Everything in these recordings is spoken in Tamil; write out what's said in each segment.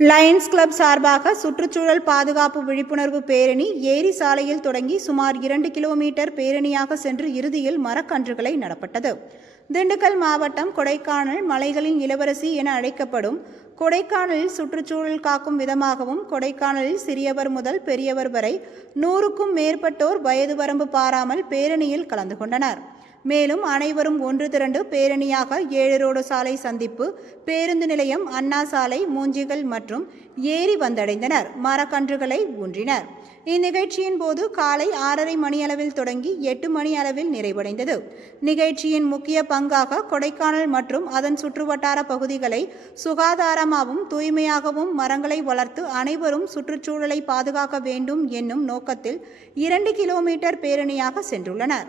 லயன்ஸ் கிளப் சார்பாக சுற்றுச்சூழல் பாதுகாப்பு விழிப்புணர்வு பேரணி ஏரி சாலையில் தொடங்கி சுமார் இரண்டு கிலோமீட்டர் பேரணியாக சென்று இறுதியில் மரக்கன்றுகளை நடப்பட்டது. திண்டுக்கல் மாவட்டம் கொடைக்கானல் மலைகளின் இளவரசி என அழைக்கப்படும் கொடைக்கானலில் சுற்றுச்சூழல் காக்கும் விதமாகவும் கொடைக்கானலில் சிறியவர் முதல் பெரியவர் வரை நூறுக்கும் மேற்பட்டோர் வயது வரம்பு பாராமல் பேரணியில் கலந்து கொண்டனர். மேலும் அனைவரும் ஒன்று திரண்டு பேரணியாக ஏழு ரோடு சாலை சந்திப்பு பேருந்து நிலையம் அண்ணா சாலை மூஞ்சிகள் மற்றும் ஏரி வந்தடைந்தனர். மரக்கன்றுகளை ஊன்றினர். இந்நிகழ்ச்சியின் போது காலை ஆறரை மணி அளவில் தொடங்கி எட்டு மணி அளவில் நிறைவடைந்தது. நிகழ்ச்சியின் முக்கிய பங்காக கொடைக்கானல் மற்றும் அதன் சுற்றுவட்டார பகுதிகளை சுகாதாரமாகவும் தூய்மையாகவும் மரங்களை வளர்த்து அனைவரும் சுற்றுச்சூழலை பாதுகாக்க வேண்டும் என்னும் நோக்கத்தில் இரண்டு கிலோமீட்டர் பேரணியாக சென்றுள்ளனர்.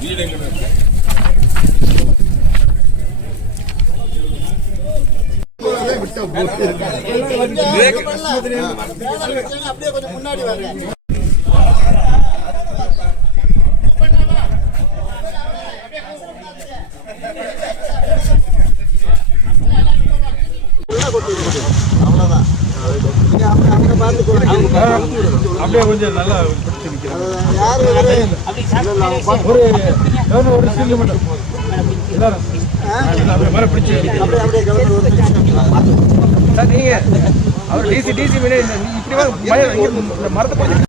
வீடு எங்கே அப்படியே கொஞ்சம் முன்னாடி வாங்க அப்படியே கொஞ்சம் நல்லா பிடிச்சி ஒரு ஒரு சில்லு மட்டும் எல்லாரும் அப்படியே மரம் அப்படியே அப்படியே கவர்ந்து ஒரு நிமிஷம். சார் நீங்க அவர் டிசி டிசி இப்படி மரத்தை பிடிச்சி